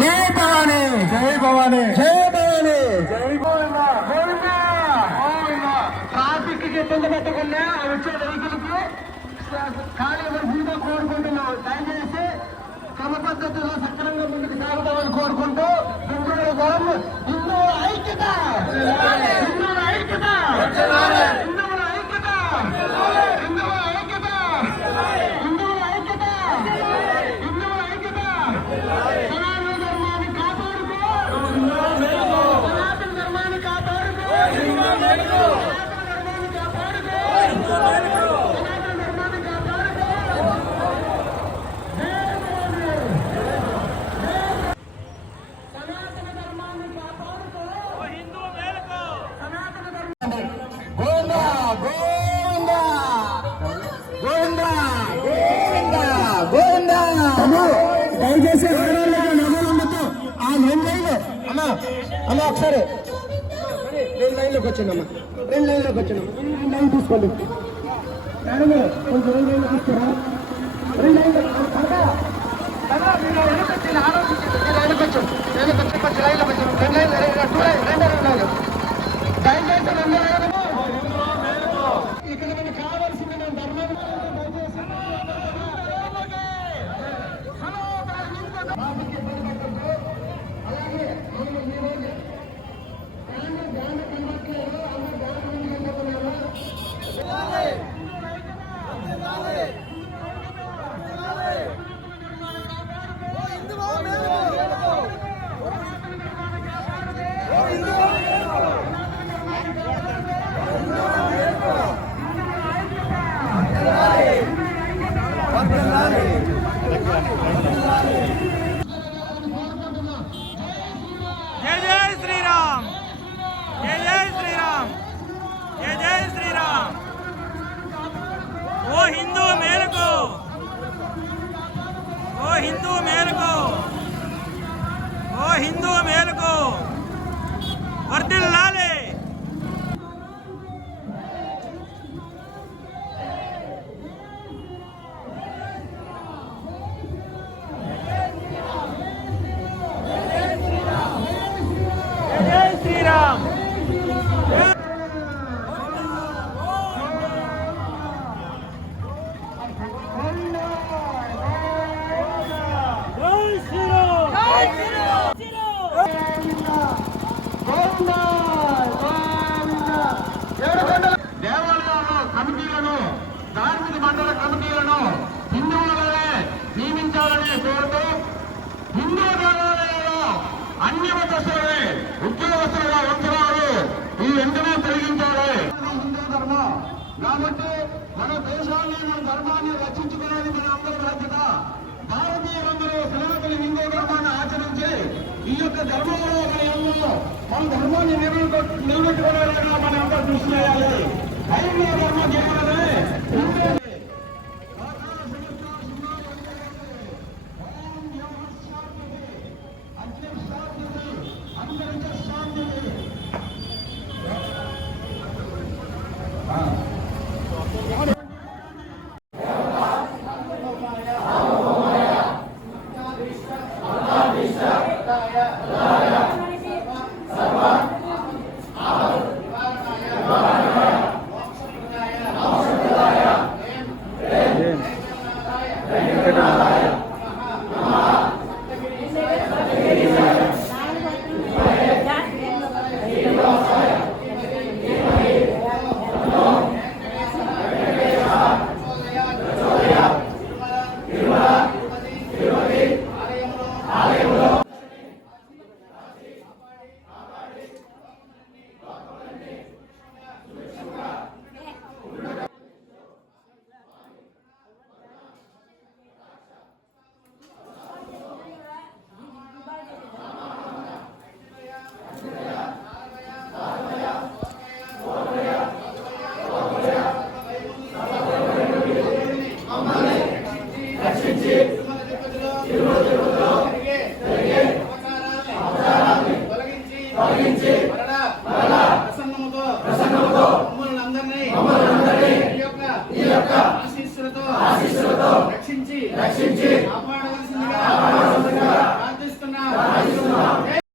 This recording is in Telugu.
జై భవానీ, జై భవానీ, జై భవానీ, జై గోవిందా, గోవిందా, గోవిందా. ట్రాఫిక్ కి ఇబ్బంది పెట్టకుండా వచ్చే వెహికల్కి ఖాళీ వరుసగా కోరుకుంటున్నాం. దయచేసి క్రమ పద్ధతిలో సక్రమంగా ముందుకు సాగుతామని కోరుకుంటూ హిందువుల ఐక్యత, హిందువుల ఐక్యత, హిందువుల ఐక్యత, హిందువుల ఐక్యత, హిందువుల ఐక్యత, హిందువుల ఐక్యత. సనాతన ధర్మాన్ని కాపాడుకో, సనాతన ధర్మాన్ని కాపాడుకో, సనాతన ధర్మాన్ని కాపాడుకో, సనాతన ధర్మాన్ని కాపాడుకో. సనాతన ధర్మాన్ని కాపాడుకో, హిందూ మేలుకో, సనాతన ధర్మాన్ని గోవిందా, గోవిందా, గోవిందా, గోవిందా, గోవిందా. దయచేసి నగలు ఉండదు. ఆ రెండు లైన్లు అమ్మా, అమ్మ ఒకసారి రెండు లైన్లోకి వచ్చిందమ్మా, రెండు లైన్లోకి వచ్చినాం. రెండు లైన్ తీసుకోండి మేడం గారు, కొంచెం రెండు లైన్లో తీసుకురా. రెండు లైన్లు మీరు వెనకొచ్చి ఆలోచించండి. మీరు వెనకొచ్చు, వెనకొచ్చి కొంచెం లైన్లోకి వచ్చాను. రెండు లైన్లు, రెండు లైన్లు దయచేసి రెండు లైన్లు. ఇక్కడ మనకు కావాల్సింది మన ధర్మాన్ని దయచేసి బాబుకి ఇబ్బంది పెట్టద్దు. అలాగే మనం ఈ రోజు ధ్యాన కన్వర్ట్లేదు, అందరూ ధ్యాన కన్వర్ట్లేదు. జై జై శ్రీరామ్, జై జై శ్రీరామ్, జై జై శ్రీరామ్. ఓ హిందూ మేలుకో, ఓ హిందూ మేలుకో, ఓ హిందూ మేలుకో. వర్ధిల్లాలి. జై శ్రీరామ్. దేవాలయాల్లో కమిటీలను, ధార్మిక మండల కమిటీలను హిందువులనే నియమించాలని కోరుతూ హిందూ దేవాలయాల్లో అన్ని మతస్థులే ఉద్యోగస్తులుగా ఉంటున్నారు. ఈ వెంటనే తొలగించాలి. హిందూ ధర్మం కాబట్టి మన దేశాన్ని, మన ధర్మాన్ని రక్షించుకునేది మన అందరి బాధ్యత. భారతీయులందరూ సనాతన హిందూ ధర్మాన్ని ఆచరించి ఈ యొక్క ధర్మంలో మన ధర్మాన్ని నిలబెట్టుకునేలాగా మనం అంతా కృషి చేయాలి. హైందవ ధర్మ జీవనమే ఆశీస్సులతో రక్షించి కాపాడవలసిందిగా